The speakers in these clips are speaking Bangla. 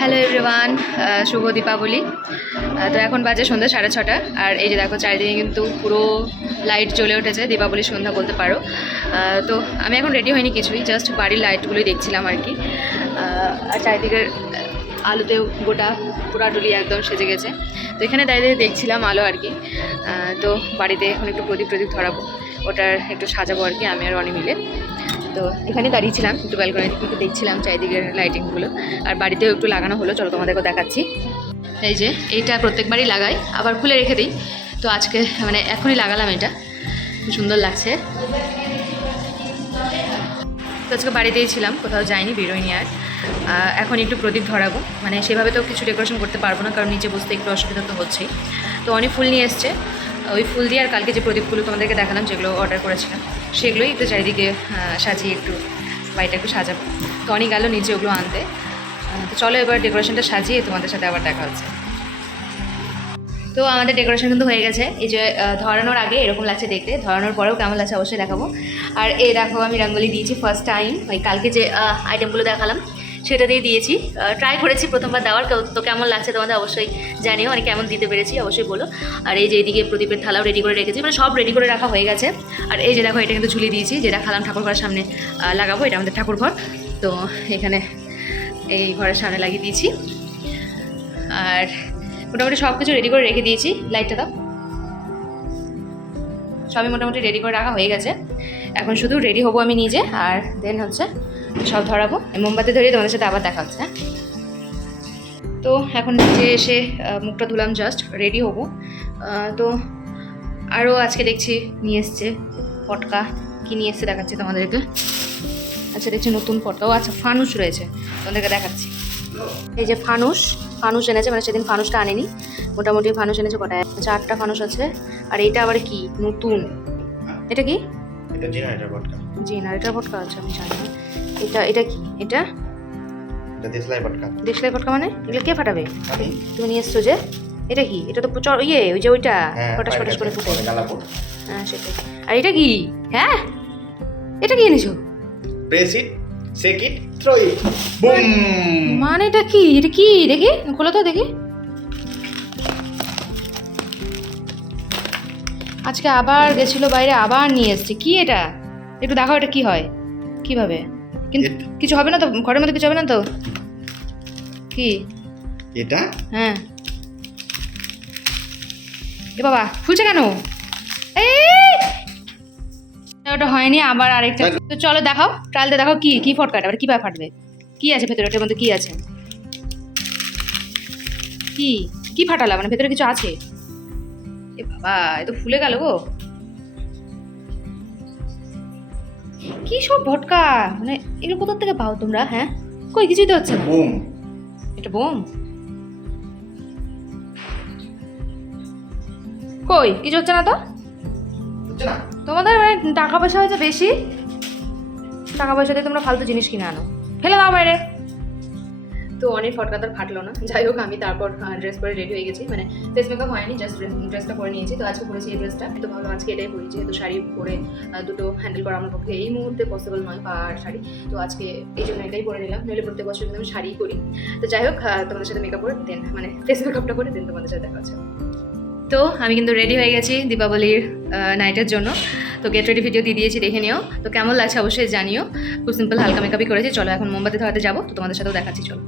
হ্যালো এভরিওয়ান, শুভ দীপাবলি। তো এখন বাজে সন্ধ্যা 6:30 আর এই যে দেখো চারিদিকে কিন্তু পুরো লাইট জ্বলে উঠেছে, দীপাবলির সন্ধ্যা বলতে পারো। তো আমি এখন রেডি হইনি কিছুই, জাস্ট বাড়ির লাইটগুলোই দেখছিলাম আর কি। আর চারিদিকের আলোতেও গোটা পুরাটুলি একদম সেজে গেছে। তো এখানে দাঁড়িয়ে দেখছিলাম আলো আর কি। তো বাড়িতে এখন একটু প্রদীপ ধরাবো, ওটার একটু সাজাবো আর কি, আমি আর রনি মিলে। তো এখানে দাঁড়িয়েছিলাম, একটু ব্যালকনি থেকে একটু দেখছিলাম চারিদিকের লাইটিংগুলো, আর বাড়িতেও একটু লাগানো হলো। চলো তোমাদেরকে দেখাচ্ছি। এই যে এইটা প্রত্যেকবারই লাগাই, আবার খুলে রেখে দিই। তো আজকে মানে এখনই লাগালাম, এটা খুব সুন্দর লাগছে। তো আজকে বাড়িতেই ছিলাম, কোথাও যাইনি, বেরোয়নি। আর এখন একটু প্রদীপ ধরাবো, মানে সেভাবে তো কিছু ডেকোরেশন করতে পারবো না, কারণ নিচে বসতে একটু অসুবিধা তো হচ্ছেই। তো অনেক ফুল নিয়ে এসছে, ওই ফুল দিয়ে আর কালকে যে প্রদীপগুলো তোমাদেরকে দেখালাম, যেগুলো অর্ডার করেছিলাম, সেগুলোই একটু চারিদিকে সাজিয়ে একটু বাড়িটা একটু সাজাবো। তো অনেক গেল নিচে ওগুলো আনতে। তো চলো এবার ডেকোরেশনটা সাজিয়ে তোমাদের সাথে আবার দেখা হচ্ছে। তো আমাদের ডেকোরেশন কিন্তু হয়ে গেছে। এই যে ধরানোর আগে এরকম লাগছে দেখতে, ধরানোর পরেও কেমন লাগছে অবশ্যই দেখাবো। আর এই দেখো আমি রঙ্গোলি দিয়েছি ফার্স্ট টাইম, ওই কালকে যে আইটেমগুলো দেখালাম সেটা দিয়ে দিয়েছি। ট্রাই করেছি প্রথমবার দেওয়ার, তো কেমন লাগছে তোমাদের অবশ্যই জানিও, মানে কেমন দিতে পেরেছি অবশ্যই বলো। আর এই যে এইদিকে প্রদীপের থালাও রেডি করে রেখেছি, মানে সব রেডি করে রাখা হয়ে গেছে। আর এই যে দেখো এটা কিন্তু ঝুলিয়ে দিয়েছি, যেটা খালাম ঠাকুর ঘরের সামনে লাগাবো, এটা আমাদের ঠাকুর ঘর। তো এখানে এই ঘরের সামনে লাগিয়ে দিয়েছি। আর মোটামুটি সব কিছু রেডি করে রেখে দিয়েছি। লাইটটা দাও। সবই মোটামুটি রেডি করে রাখা হয়ে গেছে, এখন শুধু রেডি হবো আমি নিজে, আর দেন হচ্ছে সব ধরাবো। মোমবাতি ধরিয়ে তোমাদের সাথে আবার দেখা হচ্ছে। তো এখন নিজে এসে মুখটা ধুলাম, জাস্ট রেডি হবো। তো আরও আজকে দেখছি নিয়ে এসছে পটকা, কী নিয়ে এসছে দেখাচ্ছি তোমাদেরকে। আচ্ছা দেখছি নতুন পটকাও, আচ্ছা ফানুস রয়েছে, তোমাদেরকে দেখাচ্ছি। এই যে ফানুস এনেছে, মানে সেদিন ফানুসটা আনেনি, মোটামুটি ফানুস এনেছে কটায়, 4টা ফানুস আছে। আর এইটা আবার কি নতুন, এটা কি? এটা জেনারেটর পটকা। জেনারেটর পটকা, আচ্ছা আমি জানি না। এটা কি? এটা দেশলাই পটকা। দেশলাই পটকা মানে এগুলো কে ফাটাবে? তুমি নিয়ে এসছো যে, এটা কি? এটা তো ইয়ে ওই যে ওইটা ফটাস করে ফুটে। হ্যাঁ সেটাই। আর এটা কি? হ্যাঁ এটা কি এনেছো? Press it, shake it, throw it, boom. মানে এটা কি? এটা কি দেখি, খোলো তো দেখি। আজকে আবার গেছিল বাইরে, আবার নিয়ে এসছে। কি এটা? একটু দেখাও এটা কি হয়, কিভাবে? কিন্তু কিছু হবে না তো, ঘরের মধ্যে কিছু হবে না তো? কি এটা? হ্যাঁ। এ বাবা ফুলছে কেন? ওটা হয়নি, আবার আরেকটা। তো চলো দেখাও, ট্রায়ালটা দেখাও। কি ফটকাটা আবার কিভাবে ফাটবে? কি আছে ভেতরে? ওটার মধ্যে কি আছে? কি ফাটালা, মানে ভেতরে কিছু আছে? এ বাবা এ তো ফুলে গেল গো। কি সব ভটকা, মানে এগুলো কোথা থেকে পাও তোমরা? হ্যাঁ কই, কিছুই তো হচ্ছে না। বুম। এটা বোম? কই কিছু হচ্ছে না তো। হচ্ছে না তোমাদের মানে টাকা পয়সা হয়েছে বেশি, টাকা পয়সা দিয়ে তোমরা ফালতু জিনিস কিনে আনো, ফেলে দাও বাইরে। তো অনেক ফটকা তো ফাটলো না। যাই হোক আমি তারপর ড্রেস পরে রেডি হয়ে গেছি, মানে ফেস মেকআপ হয়নি, জাস্ট ড্রেসটা পরে নিয়েছি। তো আজকে পরেছি এই ড্রেসটা, তো ভাবলাম আজকে এটাই পরি, যেহেতু শাড়ি পরে দুটো হ্যান্ডেল করা আমার পক্ষে এই মুহূর্তে পসিবল নয়, পা আর শাড়ি। তো আজকে এই জন্য এটাই পরে নিলাম, নইলে প্রত্যেক বছর কিন্তু আমি শাড়িই করি। তো যাই হোক তোমাদের সাথে মেকআপ করে দেন, মানে ফেস মেকআপটা করে দেন তোমাদের সাথে দেখা হচ্ছে। তো আমি কিন্তু রেডি হয়ে গেছি দীপাবলির নাইটের জন্য। তো গেট রেডি ভিডিও দিয়ে দিয়েছি, দেখে নিও। তো কেমন লাগছে অবশ্যই জানিও। খুব সিম্পল হালকা মেকআপই করেছি। চলো এখন মোমবাতি ধরাতে যাবো, তো তোমাদের সাথেও দেখাচ্ছি চলো।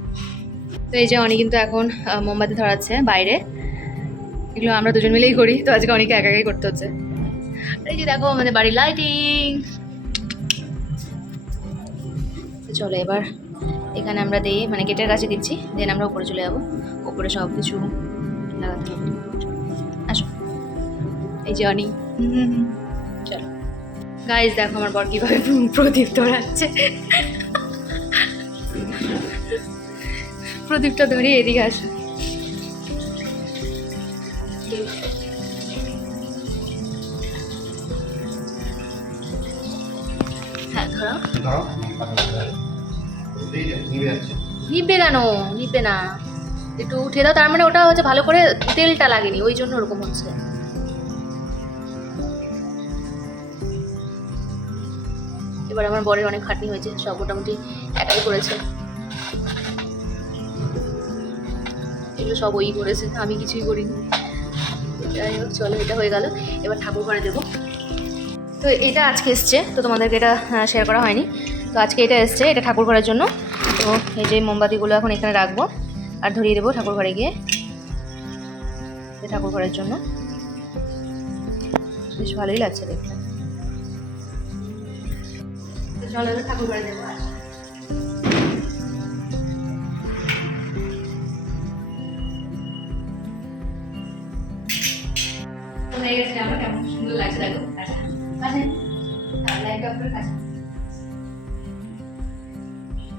তো এই যে অনেক কিন্তু এখন মোমবাতি ধরাচ্ছে বাইরে, এগুলো আমরা দুজন মিলেই করি। তো আজকে অনেকে একাই করতে হচ্ছে। এই যে দেখো আমাদের বাড়ির লাইটিং। চলো এবার এখানে আমরা দিই, মানে গেটের কাছে দিচ্ছি, দেন আমরা উপরে চলে যাবো, উপরে সব কিছু লাগাতে হবে। আসো এই যে অনি। চলো গাইজ দেখো আমার বর কিভাবে প্রদীপ ধরাচ্ছে। প্রদীপটা ধরিয়ে এদিকে আসো। হ্যাঁ ধরো। নিবে কেন? নিবে না, একটু উঠে দাও। তার মানে ওটা হচ্ছে ভালো করে তেলটা লাগেনি, ওই জন্য ওরকম হচ্ছে। এবার আমার বরের অনেক খাটনি হয়েছে, সব মোটামুটি একাই করেছে। এগুলো সব ওই করেছে, আমি কিছুই করিনি। যাই হোক চলো, এটা হয়ে গেল। এবার ঠাকুর ঘরে দেবো। তো এটা আজকে এসছে, তো তোমাদেরকে এটা শেয়ার করা হয়নি। তো আজকে এটা এসছে, এটা ঠাকুর ঘরের জন্য। তো এই যে মোমবাতিগুলো এখন এখানে রাখবো আর ধরিয়ে দেবো ঠাকুর ঘরে গিয়ে। ঠাকুর ঘরের জন্য বেশ ভালোই লাগছে দেখতে। তো চলো এবার ঠাকুর ঘরে দেবো। হয়ে গেছে আমার, কেমন সুন্দর লাগছে দেখো।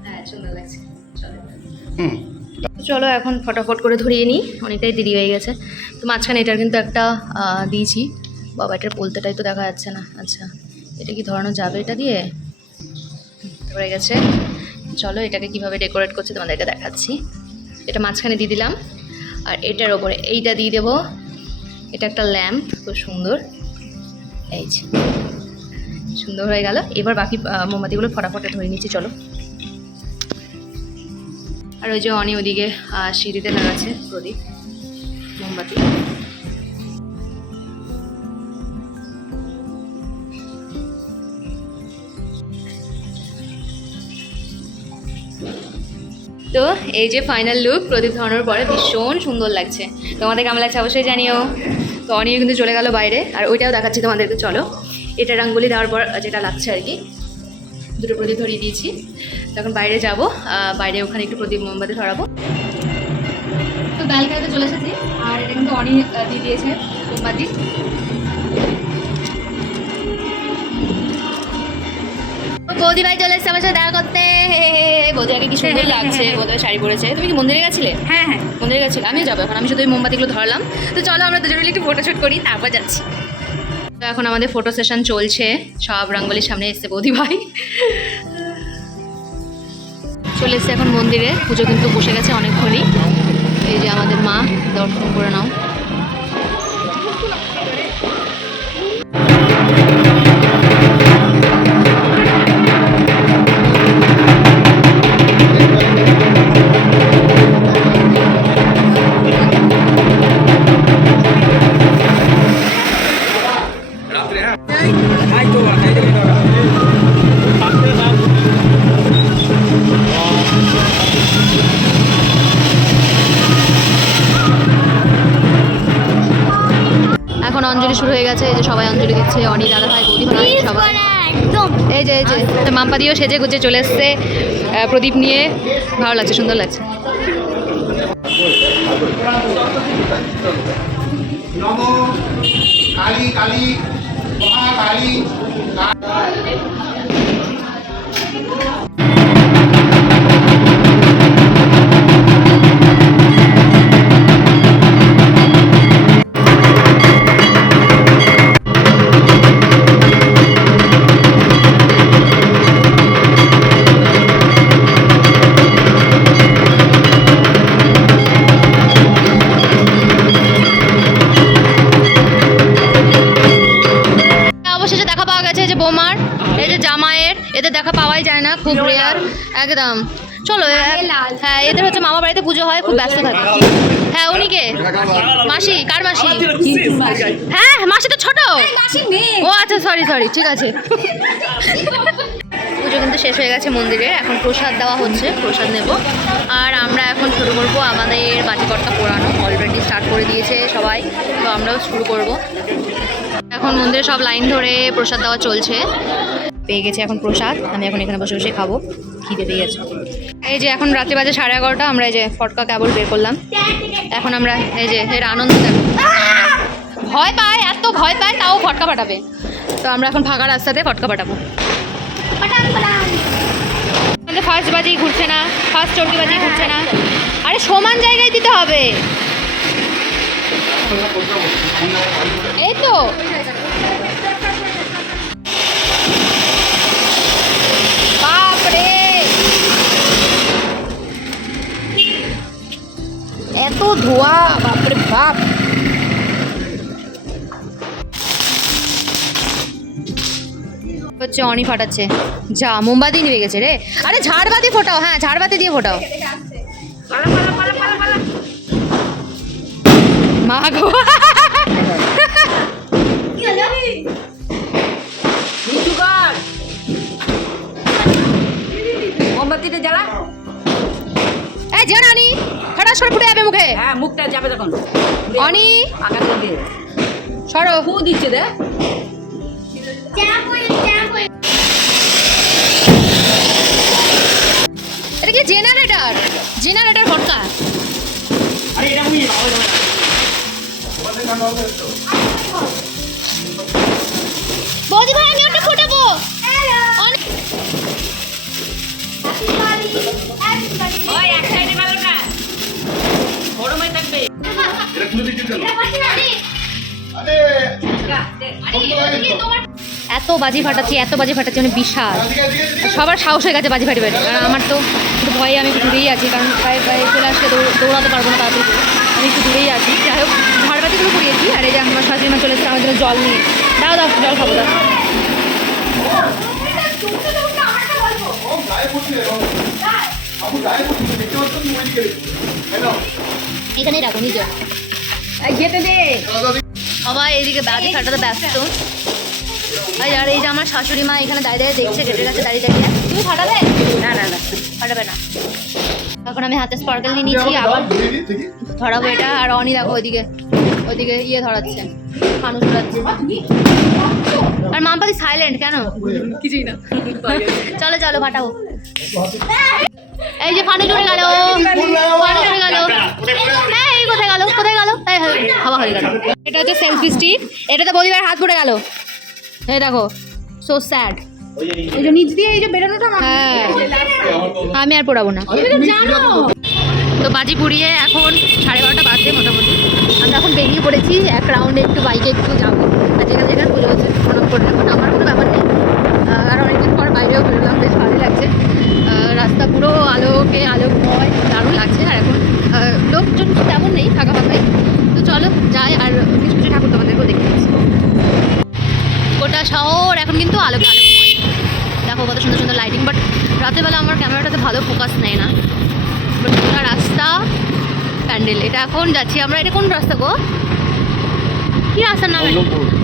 হ্যাঁ সুন্দর লাগছে। চলো এখন ফটাফট করে ধরিয়ে নিই, অনেকটাই দেরি হয়ে গেছে। তো মাঝখানে এটার কিন্তু একটা দিয়েছি, বাবা এটার পোলতেটাই তো দেখা যাচ্ছে না। আচ্ছা এটা কি ধরানো যাবে এটা দিয়ে? ধরে গেছে। চলো এটাকে কিভাবে ডেকোরেট করছে তোমাদেরকে দেখাচ্ছি। এটা মাঝখানে দিয়ে দিলাম, আর এটার ওপরে এইটা দিয়ে দেবো। এটা একটা ল্যাম্প, খুব সুন্দর। এই যে সুন্দর হয়ে গেল। এবার বাকি মোমবাতিগুলো ফটাফটে ধরে নিচ্ছি চলো। আর ওই যে অনি ওদিকে সিঁড়িতে লাগাচ্ছে প্রদীপ মোমবাতি। তো এই যে ফাইনাল লুক, প্রদীপ ধরানোর পরে ভীষণ সুন্দর লাগছে। তোমাদের কেমন লাগছে অবশ্যই জানিও। তো অনিও কিন্তু চলে গেল বাইরে, আর ওইটাও দেখাচ্ছি তোমাদেরকে চলো। এটা রাঙ্গুলি দেওয়ার পর যেটা লাগছে আর কি, দুটো প্রদীপ ধরিয়ে দিয়েছি। তখন বাইরে যাব, বাইরে ওখানে একটু প্রদীপ মোমবাতি ধরাবো। তো ব্যালকানিতে চলে এসেছি, আর এটা কিন্তু অনি দিয়ে দিয়েছে মোমবাতি। বৌদি ভাই চলে এসছে আমার সাথে দেখা করতে। বৌদি আগে কি সুন্দর লাগছে, বৌদি শাড়ি পরেছে। তুমি কি মন্দিরে গেছিলে? হ্যাঁ হ্যাঁ মন্দিরে গেছিলে, আমিও যাবো এখন। আমি শুধু ওই মোমবাতিগুলো ধরলাম। তো চলো আমরা দুজন মিলে একটু ফটোশ্যুট করি, তারপর যাচ্ছি। তো এখন আমাদের ফটো সেশন চলছে, সব রঙ্গলির সামনে এসছে বৌদি ভাই। চলে এসছে এখন মন্দিরে, পুজো কিন্তু বসে গেছে অনেকক্ষণই। এই যে আমাদের মা, দর্শন করে নাও। এখন অঞ্জলি শুরু হয়ে গেছে, এই যে সবাই অঞ্জলি দিচ্ছে। অনি দাদা ভাই, বৌদি ভাই সবাই। এই যে মাম্পা দিয়েও সেজে গুজে চলে এসছে প্রদীপ নিয়ে। ভালো লাগছে, সুন্দর লাগছে। নমো কালী কালী মহাকালী। বৌমার এই যে জামাইয়ের, এদের দেখা পাওয়াই যায় না, খুব রেয়ার একদম। চলো হ্যাঁ, এদের হচ্ছে মামা বাড়িতে পুজো হয়, খুব ব্যস্ত থাকে। হ্যাঁ উনি কে? মাসি? কার মাসি? হ্যাঁ মাসি তো ছোট। ও আচ্ছা সরি সরি, ঠিক আছে। পুজো কিন্তু শেষ হয়ে গেছে মন্দিরে, এখন প্রসাদ দেওয়া হচ্ছে, প্রসাদ নেব। আর আমরা এখন শুরু করব আমাদের বাজিকর্তা পোড়ানো। অলরেডি স্টার্ট করে দিয়েছে সবাই, তো আমরাও শুরু করব। এখন মন্দিরে সব লাইন ধরে প্রসাদ দেওয়া চলছে। পেয়ে গেছে এখন প্রসাদ, আমি এখন এখানে বসে বসে খাবো, খিদে পেয়ে গেছে। এই যে এখন রাত্রি বাজে 11:30, আমরা এই যে ফটকা কেবল বের করলাম। এখন আমরা এই যে এর আনন্দ দেখো, ভয় পায়, এত ভয় পায় তাও ফটকা ফাটাবে। তো আমরা এখন ফাঁকা রাস্তাতে ফটকা ফাটাবো। ফার্স্ট বাজি ঘুরছে না, ফার্স্ট চরকি বাজি ঘুরছে না। আরে সমান জায়গায় দিতে হবে, এই তো। বাপরে এত ধোঁয়া, বাপরে বাপ। হচ্ছে অনি ফাটাচ্ছে, যা মোমবাতি নিয়ে গেছে রে। আরে ঝাড়বাতি ফোটাও, হ্যাঁ ঝাড়বাতি দিয়ে ফোটাও। মা গো মোমবাতিটা জ্বালা। এই জান অনি ঠাড়া সরে ফুটে যাবে মুখে। হ্যাঁ, মুখটা যাবে তখন। অনি আকাশ দিয়ে সরো। ফু দিচ্ছে দে। এটা কি জেনারেটর? জেনারেটর ভটকা। বৌদি ভাই আমি ওটা ফুটাবো। ওই এক সাইডে ভালো না, গরমে থাকবে। এত বাজি ফাটাচ্ছি মানে বিশাল। সবার সাহস হয়ে গেছে বাজি ফাটিয়ে কারণ আমার তো একটু ভয়ে আমি একটু দূরেই আছি, কারণ প্রায় চলে আসলে দৌড়াতে পারবো না তাড়াতাড়ি করে। আমি একটু দূরেই আছি। যাই হোক ঝাড়বাতিগুলো করিয়েছি। আর এই যে আমার শাশুড়ি মা চলে এসেছে আমার জন্য জল নিয়ে। দাও দাও জল খাবো দাও। এখানেই রাখো নিজে। যেতে দে। সবাই এইদিকে বাজি ফাটাতে ব্যস্ত। আর এই যে আমার শাশুড়ি মা এখানে দাঁড়িয়ে দাঁড়িয়ে দেখছে, গেটের কাছে দাঁড়িয়ে দাঁড়িয়ে। তুমি ফাটাবে? না না না, ফাটাবে না। এখন আমি হাতে স্পার্কেল নিয়ে নিয়েছি, আবার ধরাবো এটা। আর অনি দেখো ওইদিকে ইয়ে ধরাচ্ছে, ফানুস ধরাচ্ছে। আর মামপাতি সাইলেন্ট কেন? কিছুই না। চলো চলো ফাটাবো। এই যে ফানুস উড়ে গেল, ফানুস উড়ে গেল। এই কোথায় গেল কোথায় গেল? হাওয়া হয়ে গেল। এটা হচ্ছে সেলফি স্টিক। এটাতে বদিবার হাত পড়ে গেল। এই দেখো, সো স্যাড। এই যে নিচ দিয়ে এই যে বেরোনোটা না। হ্যাঁ, আমি আর পড়াবো না। তো বাজি পুড়িয়ে এখন 12:30 বাজে মোটামুটি। আমরা এখন বেরিয়ে পড়েছি এক রাউন্ডে, একটু বাইকে একটু যাবো। আর যেখানে যেখানে পুজো হচ্ছে প্রণাম করে নেবো। আমার কোনো ব্যাপার নেই। আর অনেকদিন পর বাইরেও বেরোলাম, বেশ ভালোই লাগছে। রাস্তা পুরো আলোকময়, দারুণ লাগছে। আর এখন লোকজন তো তেমন নেই, ফাঁকা ফাঁকাই। তো চলো যাই, আর কিছু কিছু ঠাকুর তোমাদেরকেও দেখে নিচ্ছি। গোটা শহর এখন কিন্তু আলোকময়। দেখো কত সুন্দর সুন্দর লাইটিং। বাট রাতের বেলা আমার ক্যামেরাটাতে ভালো ফোকাস নেয় না। বাট গোটা রাস্তা প্যান্ডেল। এটা এখন যাচ্ছি আমরা। এটা কোন রাস্তা গো? কি রাস্তার নাম?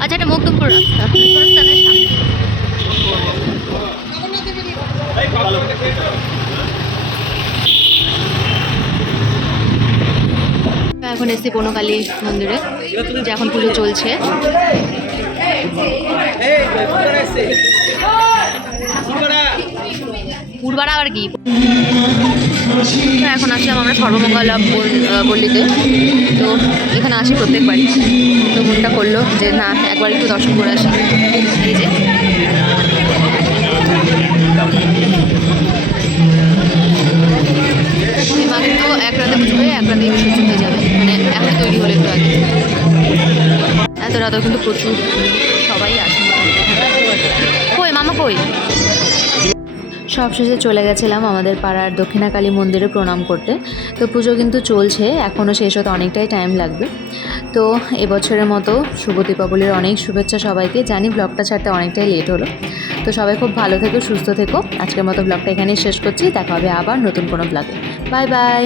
আচ্ছা, এটা মকদুমপুর রাস্তা, গোরস্থানের সামনে। এখন এসছি বনকালী মন্দিরে, যে এখন পুজো চলছে। পুরবাড়া আবার কি? এখন আসলাম আমরা সর্বমঙ্গলা পল্লীতে। তো এখানে আসি প্রত্যেকবারই। তো মনটা করলো যে না, একবার একটু দর্শন করে আসি। এই যে মা কিন্তু এক রাতে পুজো হয়ে এক রাতেই বিসর্জন হয়ে যাবে, মানে এখন তৈরি হলে একটু আগে। এত রাতেও কিন্তু প্রচুর সবাই আসে। কই মামা কই? সবশেষে চলে গেছিলাম আমাদের পাড়ার দক্ষিণাকালী মন্দিরে প্রণাম করতে। তো পুজো কিন্তু চলছে, এখনও শেষ হতে অনেকটাই টাইম লাগবে। তো এবছরের মতো শুভ দীপাবলির অনেক শুভেচ্ছা সবাইকে। জানি ব্লগটা ছাড়তে অনেকটাই লেট হলো। তো সবাই খুব ভালো থেকো, সুস্থ থেকো। আজকের মতো ব্লগটা এখানেই শেষ করছি। দেখা হবে আবার নতুন কোনো ব্লগে। Bye bye.